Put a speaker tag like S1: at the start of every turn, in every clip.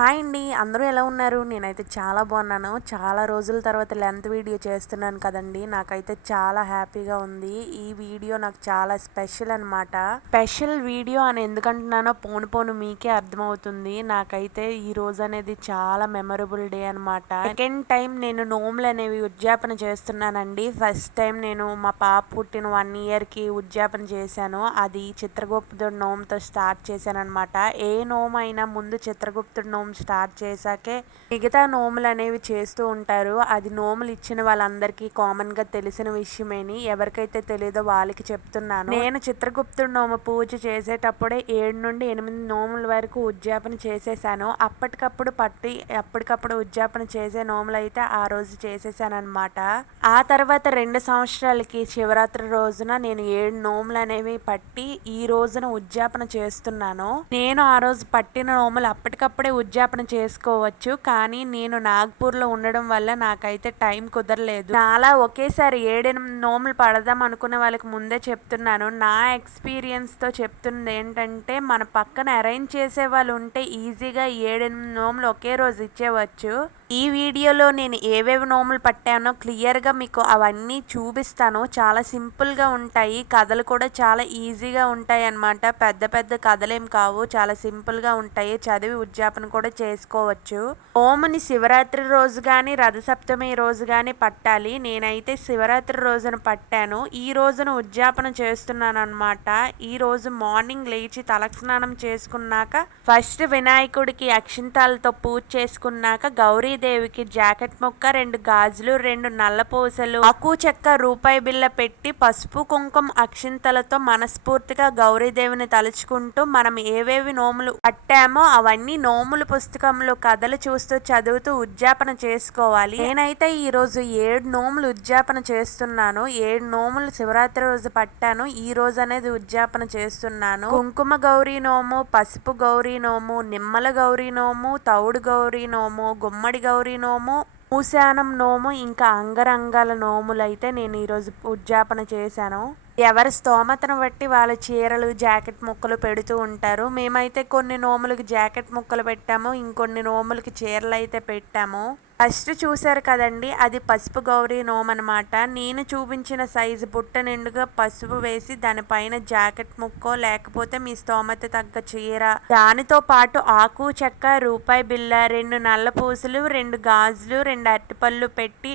S1: Hi అండి. అందరూ ఎలా ఉన్నారు? నేనైతే చాలా బాగున్నాను. చాలా రోజుల తర్వాత లెంత్ వీడియో చేస్తున్నాను కదండి. నాకైతే చాలా హ్యాపీగా ఉంది. ఈ వీడియో నాకు చాలా స్పెషల్ అనమాట స్పెషల్ వీడియో అని ఎందుకంటున్నానో పోను పోను మీకే అర్థమవుతుంది. నాకైతే ఈ రోజు అనేది చాలా మెమరబుల్ డే అనమాట సెకండ్ టైం నేను నోములు అనేవి ఉద్యాపన చేస్తున్నానండి. ఫస్ట్ టైం నేను మా పాప పుట్టిన వన్ ఇయర్కి ఉద్యాపన చేశాను. అది చిత్రగుప్తుడు నోమ్తో స్టార్ట్ చేశాను అనమాట ఏ నోమ్ అయినా ముందు చిత్రగుప్తుడు నోమ్ స్టార్ట్ చేశాకే మిగతా నోములు అనేవి చేస్తూ ఉంటారు. అది నోములు ఇచ్చిన వాళ్ళందరికీ కామన్గా తెలిసిన విషయమేని ఎవరికైతే తెలియదో వాళ్ళకి చెప్తున్నాను. నేను చిత్రగుప్తుడు నోము పూజ చేసేటప్పుడే ఏడు నుండి ఎనిమిది నోముల వరకు ఉద్యాపన చేసేసాను. అప్పటికప్పుడు పట్టి అప్పటికప్పుడు ఉద్యాపన చేసే నోములు అయితే ఆ రోజు చేసేసాను అనమాట ఆ తర్వాత రెండు సంవత్సరాలకి శివరాత్రి రోజున నేను ఏడు నోములు అనేవి పట్టి ఈ రోజున ఉద్యాపన చేస్తున్నాను. నేను ఆ రోజు పట్టిన నోములు అప్పటికప్పుడే ఉద్యాపన చేసుకోవచ్చు కానీ నేను నాగ్పూర్లో ఉండడం వల్ల నాకైతే టైం కుదరలేదు. అలా ఒకేసారి ఏడెనిమిది నోములు పడదాం అనుకున్న వాళ్ళకి ముందే చెప్తున్నాను. నా ఎక్స్పీరియన్స్తో చెప్తున్నది ఏంటంటే మన పక్కన అరేంజ్ చేసే వాళ్ళు ఉంటే ఈజీగా ఏడెనిమిది నోములు ఒకే రోజు ఇచ్చేవచ్చు. ఈ వీడియోలో నేను ఏవేవి నోములు పట్టానో క్లియర్గా మీకు అవన్నీ చూపిస్తాను. చాలా సింపుల్గా ఉంటాయి. కథలు కూడా చాలా ఈజీగా ఉంటాయి అన్నమాట. పెద్ద పెద్ద కథలేం కావు. చాలా సింపుల్గా ఉంటాయి. చదివి ఉద్యాపన కూడా చేసుకోవచ్చు. ఓముని శివరాత్రి రోజు కానీ రథసప్తమి రోజు కానీ పట్టాలి. నేనైతే శివరాత్రి రోజున పట్టాను. ఈ రోజున ఉద్యాపన చేస్తున్నాను అనమాట ఈ రోజు మార్నింగ్ లేచి తలస్నానం చేసుకున్నాక ఫస్ట్ వినాయకుడికి అక్షింతాలతో పూజ చేసుకున్నాక గౌరీ లక్ష్మీదేవికి జాకెట్ ముక్క రెండు గాజులు రెండు నల్ల పూసలు ఆకు చెక్క రూపాయి బిల్ల పెట్టి పసుపు కుంకుమ అక్షింతలతో మనస్ఫూర్తిగా గౌరీదేవిని తలుచుకుంటూ మనం ఏవేవి నోములు పట్టామో అవన్నీ నోముల పుస్తకంలో కథలు చూస్తూ చదువుతూ ఉద్యాపన చేసుకోవాలి. నేనైతే ఈ రోజు ఏడు నోములు ఉద్యాపన చేస్తున్నాను. ఏడు నోములు శివరాత్రి రోజు పట్టాను. ఈ రోజు అనేది ఉద్యాపన చేస్తున్నాను. కుంకుమ గౌరీ నోము పసుపు గౌరీ నోము నిమ్మల గౌరీ నోము తౌడు గౌరీ నోము గుమ్మడి గౌరీ నోము మూశానం నోము ఇంకా అంగరంగాల నోములు అయితే నేను ఈరోజు ఉద్యాపన చేశాను. ఎవరి స్తోమతను బట్టి వాళ్ళ చీరలు జాకెట్ ముక్కలు పెడుతూ ఉంటారు. మేమైతే కొన్ని నోములకి జాకెట్ ముక్కలు పెట్టాము ఇంకొన్ని నోములకి చీరలు అయితే పెట్టాము. ఫస్ట్ చూసారు కదండి అది పసుపు గౌరీ నోమ్ అనమాట నేను చూపించిన సైజు బుట్ట నిండుగా పసుపు వేసి దానిపైన జాకెట్ ముక్కో లేకపోతే మీ స్తోమత తగ్గ చీర. దానితో పాటు ఆకు చెక్క రూపాయి బిల్ల రెండు నల్ల పూసలు రెండు గాజులు రెండు అరటిపళ్ళు పెట్టి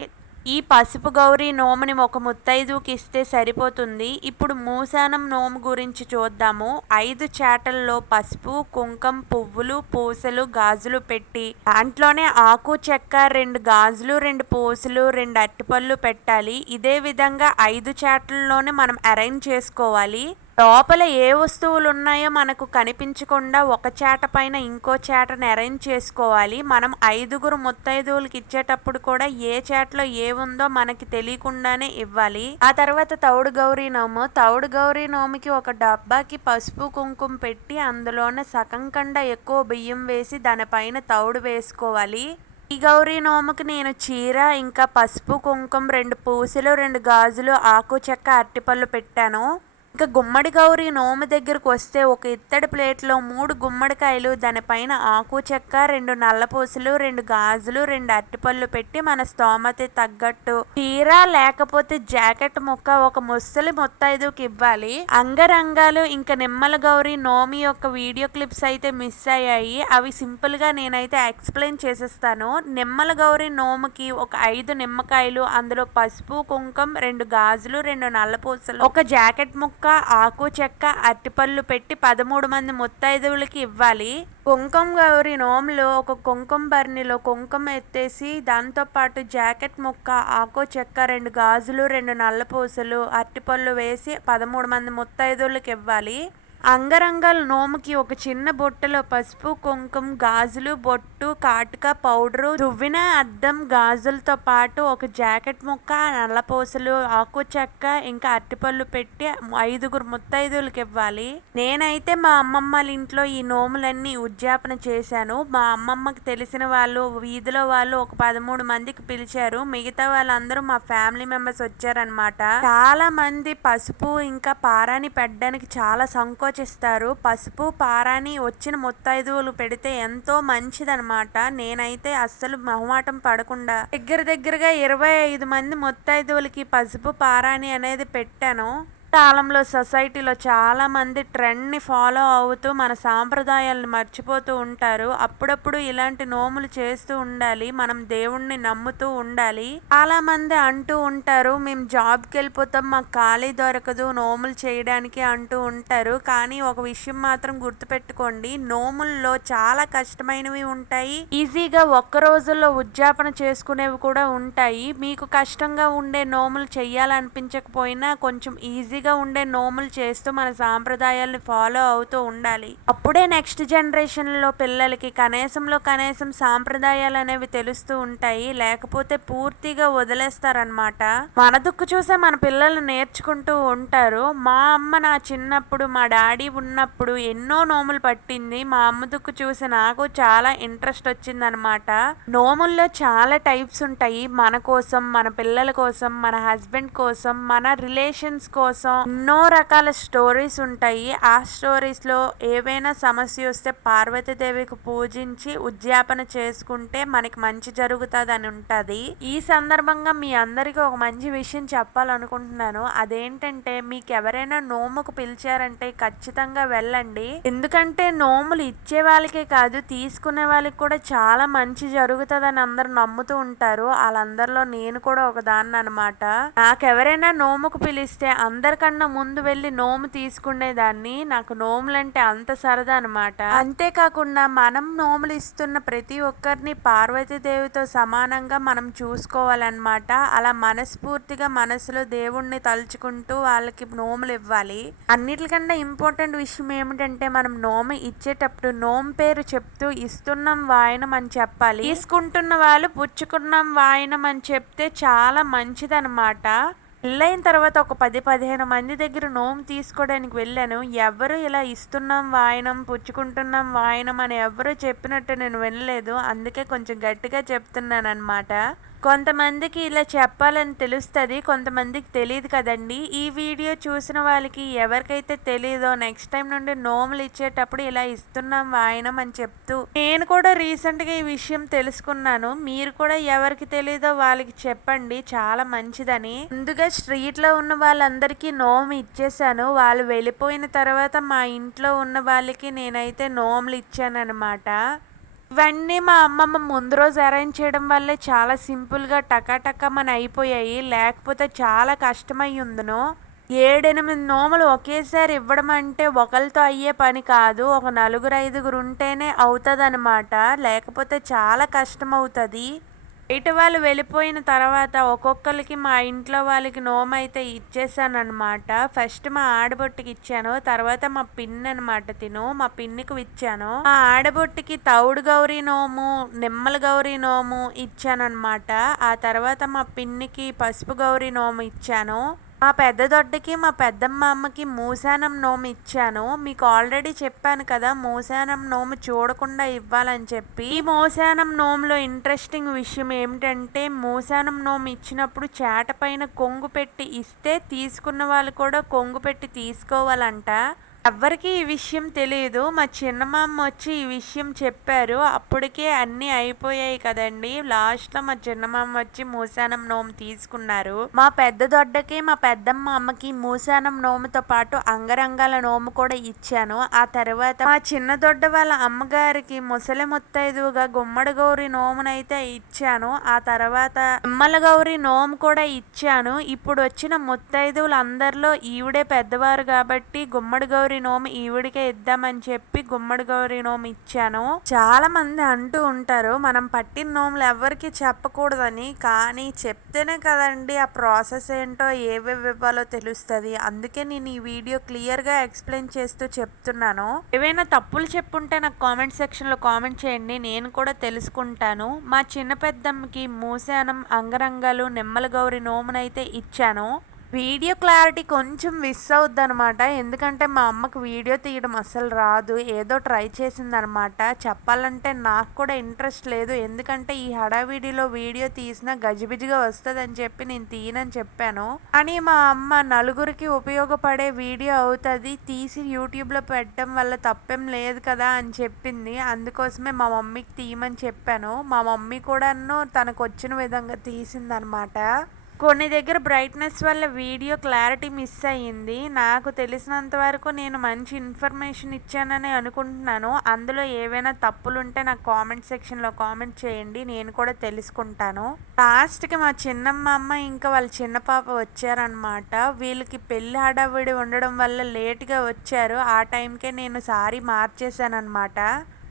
S1: ఈ పసుపు గౌరీ నోముని ఒక ముత్తైదుకి ఇస్తే సరిపోతుంది. ఇప్పుడు మూసానం నోము గురించి చూద్దాము. ఐదు చేటల్లో పసుపు కుంకం పువ్వులు పూసలు గాజులు పెట్టి దాంట్లోనే ఆకు చెక్క రెండు గాజులు రెండు పూసలు రెండు అట్టిపళ్ళు పెట్టాలి. ఇదే విధంగా ఐదు చేటల్లోనే మనం అరేంజ్ చేసుకోవాలి. లోపల ఏ వస్తువులు ఉన్నాయో మనకు కనిపించకుండా ఒక చేట పైన ఇంకో చేటను అరేంజ్ చేసుకోవాలి. మనం ఐదుగురు ముత్తైదువులకి ఇచ్చేటప్పుడు కూడా ఏ చేటలో ఏముందో మనకి తెలియకుండానే ఇవ్వాలి. ఆ తర్వాత తౌడు గౌరీ నోము. తౌడు గౌరీ నోముకి ఒక డబ్బాకి పసుపు కుంకుమ పెట్టి అందులోనే సగం కండా ఎక్కువ బియ్యం వేసి దానిపైన తౌడు వేసుకోవాలి. ఈ గౌరీ నోముకి నేను చీర ఇంకా పసుపు కుంకుమ రెండు పూసలు రెండు గాజులు ఆకు చెక్క అరటిపళ్ళు పెట్టాను. ఇంకా గుమ్మడి గౌరి నోము దగ్గరకు వస్తే ఒక ఇత్తడి ప్లేట్లో మూడు గుమ్మడికాయలు దానిపైన ఆకు చెక్క రెండు నల్లపూసలు రెండు గాజులు రెండు అరటిపళ్ళు పెట్టి మన స్తోమత తగ్గట్టు. చీర లేకపోతే జాకెట్ ముక్క ఒక ముసలి ముత్తైదుకి ఇవ్వాలి. అంగరంగాలు ఇంకా నిమ్మల గౌరి నోమి యొక్క వీడియో క్లిప్స్ అయితే మిస్ అయ్యాయి. అవి సింపుల్గా నేనైతే ఎక్స్ప్లెయిన్ చేసేస్తాను. నిమ్మల గౌరి నోముకి ఒక ఐదు నిమ్మకాయలు అందులో పసుపు కుంకం రెండు గాజులు రెండు నల్లపూసలు ఒక జాకెట్ ముక్క ఆకు చెక్క అరటిపళ్ళు పెట్టి పదమూడు మంది ముత్తైదువులకి ఇవ్వాలి. కుంకుమ గౌరి నోములో ఒక కుంకుమ బర్నిలో కుంకుమ ఎత్తేసి దాంతోపాటు జాకెట్ ముక్క ఆకు చెక్క రెండు గాజులు రెండు నల్లపూసలు అరటిపళ్ళు వేసి పదమూడు మంది ముత్తైదువులకి ఇవ్వాలి. అంగరంగాల నోముకి ఒక చిన్న బొట్టలో పసుపు కుంకుమ గాజులు బొట్టు కాటుక పౌడరు దువ్విన అద్దం గాజులతో పాటు ఒక జాకెట్ ముక్క నల్లపూసలు ఆకు చెక్క ఇంకా అరటిపళ్ళు పెట్టి ఐదుగురు ముత్తైదువులకి ఇవ్వాలి. నేనైతే మా అమ్మమ్మ వాళ్ళ ఇంట్లో ఈ నోములన్నీ ఉద్యాపన చేశాను. మా అమ్మమ్మకి తెలిసిన వాళ్ళు వీధిలో వాళ్ళు ఒక పదమూడు మందికి పిలిచారు. మిగతా వాళ్ళందరూ మా ఫ్యామిలీ మెంబర్స్ వచ్చారనమాట చాలా మంది పసుపు ఇంకా పారాని పెట్టడానికి చాలా సంకోచ ఆలోచిస్తారు. పసుపు పారాని వచ్చిన ముత్తైదువులు పెడితే ఎంతో మంచిదనమాట నేనైతే అస్సలు మొహమాటం పడకుండా దగ్గర దగ్గరగా ఇరవై ఐదు మంది ముత్తైదువులకి పసుపు పారాని అనేది పెట్టాను. కాలంలో సొసైటీలో చాలామంది ట్రెండ్ని ఫాలో అవుతూ మన సాంప్రదాయాలను మర్చిపోతూ ఉంటారు. అప్పుడప్పుడు ఇలాంటి నోములు చేస్తూ ఉండాలి. మనం దేవుణ్ణి నమ్ముతూ ఉండాలి. చాలా మంది అంటూ ఉంటారు మేము జాబ్కి వెళ్ళిపోతాం మాకు ఖాళీ దొరకదు నోములు చేయడానికి అంటూ ఉంటారు. కానీ ఒక విషయం మాత్రం గుర్తుపెట్టుకోండి నోముల్లో చాలా కష్టమైనవి ఉంటాయి. ఈజీగా ఒక్క రోజుల్లో ఉద్యాపన చేసుకునేవి కూడా ఉంటాయి. మీకు కష్టంగా ఉండే నోములు చేయాలనిపించకపోయినా కొంచెం ఈజీగా ఉండే నోములు చేస్తూ మన సాంప్రదాయాలను ఫాలో అవుతూ ఉండాలి. అప్పుడే నెక్స్ట్ జనరేషన్లో పిల్లలకి కనీసంలో కనీసం సాంప్రదాయాలు అనేవి తెలుస్తూ ఉంటాయి. లేకపోతే పూర్తిగా వదిలేస్తారనమాట మన దుక్కు చూసే మన పిల్లలు నేర్చుకుంటూ ఉంటారు. మా అమ్మ నా చిన్నప్పుడు మా డాడీ ఉన్నప్పుడు ఎన్నో నోములు పట్టింది. మా అమ్మ దుక్కు చూసి నాకు చాలా ఇంట్రెస్ట్ వచ్చిందనమాట నోముల్లో చాలా టైప్స్ ఉంటాయి. మన కోసం మన పిల్లల కోసం మన హస్బెండ్ కోసం మన రిలేషన్స్ కోసం ఎన్నో రకాల స్టోరీస్ ఉంటాయి. ఆ స్టోరీస్లో ఏవైనా సమస్య వస్తే పార్వతీదేవికి పూజించి ఉద్యాపన చేసుకుంటే మనకి మంచి జరుగుతుంది అని ఉంటది. ఈ సందర్భంగా మీ అందరికీ ఒక మంచి విషయం చెప్పాలనుకుంటున్నాను. అదేంటంటే మీకు ఎవరైనా నోముకు పిలిచారంటే ఖచ్చితంగా వెళ్ళండి. ఎందుకంటే నోములు ఇచ్చే వాళ్ళకే కాదు తీసుకునే వాళ్ళకి కూడా చాలా మంచి జరుగుతుందని అందరు నమ్ముతూ ఉంటారు. వాళ్ళందరిలో నేను కూడా ఒక దాన్ని అనమాట నాకెవరైనా నోముకు పిలిస్తే అందరికన్నా ముందు వెళ్ళి నోము తీసుకునేదాన్ని. నాకు నోములంటే అంత సరదా అనమాట అంతేకాకుండా మనం నోములు ఇస్తున్న ప్రతి ఒక్కరిని పార్వతీదేవితో సమానంగా మనం చూసుకోవాలన్నమాట. అలా మనస్ఫూర్తిగా మనసులో దేవుణ్ణి తలుచుకుంటూ వాళ్ళకి నోములు ఇవ్వాలి. అన్నిటికన్నా ఇంపార్టెంట్ విషయం ఏమిటంటే మనం నోము ఇచ్చేటప్పుడు నోము పేరు చెప్తూ ఇస్తున్నాం వాయనం అని చెప్పాలి. తీసుకుంటున్న వాళ్ళు పుచ్చుకున్నాం వాయనం అని చెప్తే చాలా మంచిదన్నమాట. పెళ్ళైన తర్వాత ఒక పది పదిహేను మంది దగ్గర నోము తీసుకోవడానికి వెళ్ళాను. ఎవరు ఇలా ఇస్తున్నాం వాయనం పుచ్చుకుంటున్నాం వాయనం అని ఎవరు చెప్పినట్టు నేను వినలేదు. అందుకే కొంచెం గట్టిగా చెప్తున్నాను అనమాట కొంతమందికి ఇలా చెప్పాలని తెలుస్తుంది కొంతమందికి తెలియదు కదండి. ఈ వీడియో చూసిన వాళ్ళకి ఎవరికైతే తెలియదో నెక్స్ట్ టైం నుండి నోములు ఇచ్చేటప్పుడు ఇలా ఇస్తున్నాం వాయనం అని చెప్తూ. నేను కూడా రీసెంట్గా ఈ విషయం తెలుసుకున్నాను. మీరు కూడా ఎవరికి తెలియదో వాళ్ళకి చెప్పండి. చాలా మంచిదని. ముందుగా స్ట్రీట్లో ఉన్న వాళ్ళందరికీ నోము ఇచ్చేసాను వాళ్ళు వెళ్ళిపోయిన తర్వాత మా ఇంట్లో ఉన్న వాళ్ళకి నేనైతే నోములు ఇచ్చాను ఇవన్నీ మా అమ్మమ్మ ముందు రోజు అరేంజ్ చేయడం వల్లే చాలా సింపుల్గా టకాటకమని అయిపోయాయి. లేకపోతే చాలా కష్టమై ఏడెనిమిది నోములు ఒకేసారి ఇవ్వడం అంటే ఒకరితో అయ్యే పని కాదు. ఒక నలుగురు ఐదుగురు ఉంటేనే అవుతుంది లేకపోతే చాలా కష్టం అవుతుంది బయట వాళ్ళు వెళ్ళిపోయిన తర్వాత ఒక్కొక్కరికి మా ఇంట్లో వాళ్ళకి నోమైతే ఇచ్చేసానమాట ఇచ్చేసాను అనమాట ఫస్ట్ మా ఆడబొట్టుకి ఇచ్చాను తర్వాత మా పిన్ అనమాట తిను మా పిన్నికి ఇచ్చాను మా ఆడబొట్టుకి తౌడు గౌరీ నోము నిమ్మల గౌరీ నోము ఇచ్చాను అనమాట ఆ తర్వాత మా పిన్నికి పసుపు గౌరీ నోము ఇచ్చాను. మా పెద్ద దొడ్డకి మా పెద్దమ్మ అమ్మకి మూసానం నోము ఇచ్చాను. మీకు ఆల్రెడీ చెప్పాను కదా మూసానం నోము చూడకుండా ఇవ్వాలని చెప్పి. ఈ మూసానం నోములో ఇంట్రెస్టింగ్ విషయం ఏమిటంటే మూసానం నోము ఇచ్చినప్పుడు చేట పైన కొంగు పెట్టి ఇస్తే తీసుకున్న వాళ్ళు కూడా కొంగు పెట్టి తీసుకోవాలంట. ఎవ్వరికి ఈ విషయం తెలియదు మా చిన్నమామ వచ్చి ఈ విషయం చెప్పారు. అప్పటికే అన్నీ అయిపోయాయి కదండి. లాస్ట్లో మా చిన్నమామ వచ్చి మూసానం నోము తీసుకున్నారు. మా పెద్ద దొడ్డకి మా పెద్దమ్మ అమ్మకి మూసానం నోముతో పాటు అంగరంగాల నోము కూడా ఇచ్చాను. ఆ తర్వాత మా చిన్న దొడ్డ వాళ్ళ అమ్మగారికి ముసలి ముత్తైదుగా గుమ్మడి గౌరి నోమునైతే ఇచ్చాను. ఆ తర్వాత అమ్మల గౌరి నోము కూడా ఇచ్చాను. ఇప్పుడు వచ్చిన ముత్తైదువులు అందరిలో ఈవిడే పెద్దవారు కాబట్టి గుమ్మడి గౌరి గౌరి నోము ఈవిడికే ఇద్దామని చెప్పి గుమ్మడి గౌరి నోము ఇచ్చాను. చాలా మంది అంటూ ఉంటారు మనం పట్టిన నోములు ఎవరికి చెప్పకూడదని కానీ చెప్తేనే కదండి ఆ ప్రాసెస్ ఏంటో ఏవేవి ఇవ్వాలో తెలుస్తుంది. అందుకే నేను ఈ వీడియో క్లియర్గా ఎక్స్ప్లెయిన్ చేస్తూ చెప్తున్నాను. ఏవైనా తప్పులు చెప్పుంటే నాకు కామెంట్ సెక్షన్లో కామెంట్ చేయండి నేను కూడా తెలుసుకుంటాను. మా చిన్న పెద్దమ్మకి మూసానం అంగరంగాలు నిమ్మల గౌరి నోమునైతే ఇచ్చాను. వీడియో క్లారిటీ కొంచెం మిస్ అవుద్ది అనమాట ఎందుకంటే మా అమ్మకు వీడియో తీయడం అస్సలు రాదు. ఏదో ట్రై చేసిందనమాట చెప్పాలంటే నాకు కూడా ఇంట్రెస్ట్ లేదు. ఎందుకంటే ఈ హడావిడిలో వీడియో తీసినా గజిబిజిగా వస్తుందని చెప్పి నేను తీయనని చెప్పాను. అని మా అమ్మ నలుగురికి ఉపయోగపడే వీడియో అవుతుంది. తీసి యూట్యూబ్లో పెట్టడం వల్ల తప్పేం లేదు కదా అని చెప్పింది. అందుకోసమే మా మమ్మీకి తీయమని చెప్పాను. మా మమ్మీ కూడాను తనకు వచ్చిన విధంగా తీసిందనమాట కొన్ని దగ్గర బ్రైట్నెస్ వల్ల వీడియో క్లారిటీ మిస్ అయ్యింది. నాకు తెలిసినంత వరకు నేను మంచి ఇన్ఫర్మేషన్ ఇచ్చానని అనుకుంటున్నాను. అందులో ఏవైనా తప్పులుంటే నాకు కామెంట్ సెక్షన్లో కామెంట్ చేయండి. నేను కూడా తెలుసుకుంటాను. లాస్ట్కి మా చిన్నమ్మ అమ్మ ఇంకా వాళ్ళ చిన్న పాప వచ్చారనమాట వీళ్ళకి పెళ్ళి హడావిడి ఉండడం వల్ల లేట్గా వచ్చారు. ఆ టైంకే నేను సారీ మార్చేశానమాట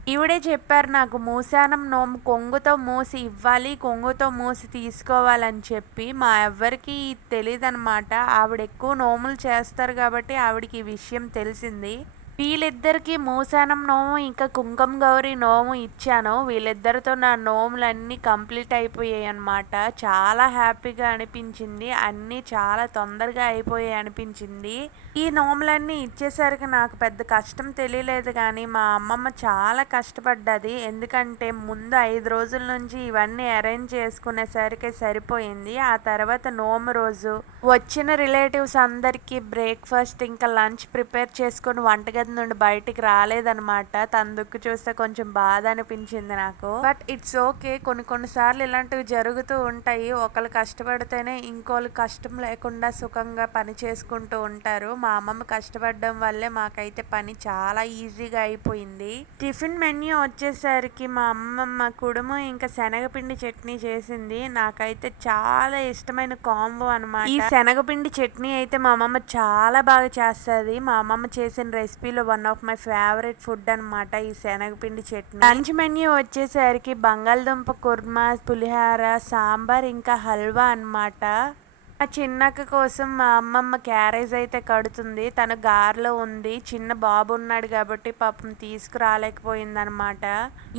S1: ఈవిడే చెప్పారు నాకు మూసానం నోము కొంగుతో మూసి ఇవ్వాలి కొంగుతో మూసి తీసుకోవాలని చెప్పి. మా ఎవ్వరికి తెలియదనమాట ఆవిడ ఎక్కువ నోములు చేస్తారు కాబట్టి ఆవిడకి ఈ విషయం తెలిసింది. వీళ్ళిద్దరికీ మూసానం నోము ఇంకా కుంకుమ గౌరి నోము ఇచ్చాను. వీళ్ళిద్దరితో నా నోములన్నీ కంప్లీట్ అయిపోయాయి అనమాట చాలా హ్యాపీగా అనిపించింది. అన్నీ చాలా తొందరగా అయిపోయాయి అనిపించింది. ఈ నోములన్నీ ఇచ్చేసరికి నాకు పెద్ద కష్టం తెలియలేదు కానీ మా అమ్మమ్మ చాలా కష్టపడ్డది. ఎందుకంటే ముందు ఐదు రోజుల నుంచి ఇవన్నీ అరేంజ్ చేసుకునేసరికి సరిపోయింది. ఆ తర్వాత నోము రోజు వచ్చిన రిలేటివ్స్ అందరికీ బ్రేక్ఫాస్ట్ ఇంకా లంచ్ ప్రిపేర్ చేసుకొని వంటగది నుండి బయటికి రాలేదనమాట తన దుక్కు చూస్తే కొంచెం బాధ అనిపించింది నాకు. బట్ ఇట్స్ ఓకే కొన్ని కొన్నిసార్లు ఇలాంటివి జరుగుతూ ఉంటాయి. ఒకళ్ళు కష్టపడితేనే ఇంకోళ్ళు కష్టం లేకుండా సుఖంగా పని చేసుకుంటూ ఉంటారు. మా అమ్మమ్మ కష్టపడడం వల్లే మాకైతే పని చాలా ఈజీగా అయిపోయింది. టిఫిన్ మెన్యూ వచ్చేసరికి మా అమ్మమ్మ కుడుము ఇంకా శనగపిండి చట్నీ చేసింది. నాకైతే చాలా ఇష్టమైన కాంబో అనమాట ఈ శనగపిండి చట్నీ అయితే మా అమ్మమ్మ చాలా బాగా చేస్తుంది. మా అమ్మమ్మ చేసిన recipe one of my favourite food అనమాట ఈ శనగపిండి చట్నీ. లంచ్ మెన్యూ వచ్చేసరికి బంగాళదుంప కుర్మా పులిహార సాంబార్ ఇంకా హల్వా అనమాట ఆ చిన్నక్క కోసం మా అమ్మమ్మ క్యారేజ్ అయితే కడుతుంది. తను గార్లో ఉంది. చిన్న బాబు ఉన్నాడు కాబట్టి పాపం తీసుకురాలేకపోయిందనమాట.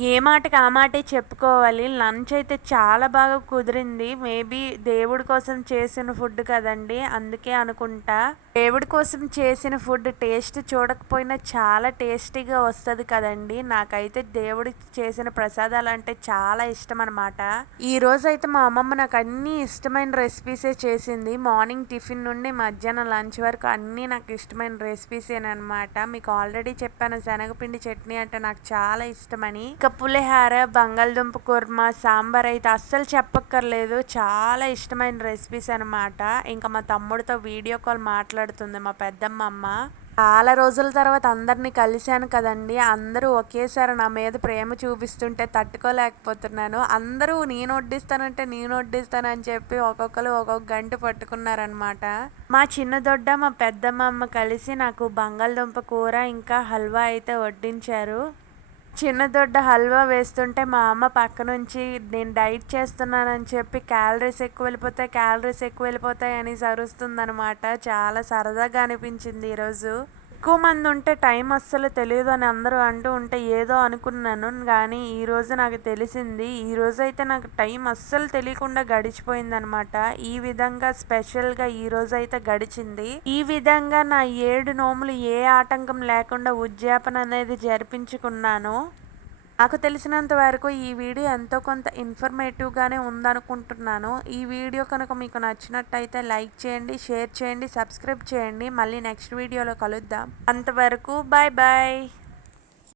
S1: ఏ మాటకి ఆ మాటే చెప్పుకోవాలి. లంచ్ అయితే చాలా బాగా కుదిరింది. మేబీ దేవుడి కోసం చేసిన ఫుడ్ కదండి. అందుకే అనుకుంటా. దేవుడి కోసం చేసిన ఫుడ్ టేస్ట్ చూడకపోయినా చాలా టేస్టీగా వస్తుంది కదండి. నాకైతే దేవుడికి చేసిన ప్రసాదాలు అంటే చాలా ఇష్టం అనమాట ఈ అయితే మా అమ్మమ్మ నాకు అన్ని ఇష్టమైన రెసిపీసే చేసి చేసింది. మార్నింగ్ టిఫిన్ నుండి మధ్యాహ్నం లంచ్ వరకు అన్నీ నాకు ఇష్టమైన రెసిపీసేనమాట మీకు ఆల్రెడీ చెప్పాను శనగపిండి చట్నీ అంటే నాకు చాలా ఇష్టమని. ఇక పులిహార బంగాళదుంప కుర్మా సాంబార్ అయితే అస్సలు చెప్పక్కర్లేదు. చాలా ఇష్టమైన రెసిపీస్ అనమాట ఇంకా మా తమ్ముడితో వీడియో కాల్ మాట్లాడుతుంది మా పెద్దమ్మ అమ్మ. చాలా రోజుల తర్వాత అందరినీ కలిశాను కదండి. అందరూ ఒకేసారి నా మీద ప్రేమ చూపిస్తుంటే తట్టుకోలేకపోతున్నాను. అందరూ నేను వడ్డిస్తానంటే నేను వడ్డిస్తాను అని చెప్పి ఒక్కొక్కరు ఒక్కొక్క గంట పట్టుకున్నారనమాట మా చిన్న దొడ్డ మా పెద్దమ్మ అమ్మ కలిసి నాకు బంగాళదుంప కూర ఇంకా హల్వా అయితే వడ్డించారు. చిన్న దొడ్డ హల్వా వేస్తుంటే మా అమ్మ పక్క నుంచి నేను డైట్ చేస్తున్నానని చెప్పి క్యాలరీస్ ఎక్కువ వెళ్ళిపోతాయి క్యాలరీస్ ఎక్కువ వెళ్ళిపోతాయి అని సరుస్తుందనమాట చాలా సరదాగా అనిపించింది ఈరోజు. ఎక్కువ మంది ఉంటే టైం అస్సలు తెలియదు అని అందరూ అంటూ ఉంటే ఏదో అనుకున్నాను. కానీ ఈరోజు నాకు తెలిసింది ఈరోజు అయితే నాకు టైం అస్సలు తెలియకుండా గడిచిపోయిందనమాట ఈ విధంగా స్పెషల్గా ఈ రోజు అయితే గడిచింది. ఈ విధంగా నా ఏడు నోములు ఏ ఆటంకం లేకుండా ఉద్యాపన అనేది జరిపించుకున్నాను. నాకు తెలిసినంత వరకు ఈ వీడియో ఎంతో కొంత ఇన్ఫర్మేటివ్గానే ఉందనుకుంటున్నాను. ఈ వీడియో కనుక మీకు నచ్చినట్టయితే లైక్ చేయండి షేర్ చేయండి సబ్స్క్రైబ్ చేయండి. మళ్ళీ నెక్స్ట్ వీడియోలో కలుద్దాం. అంతవరకు బాయ్ బాయ్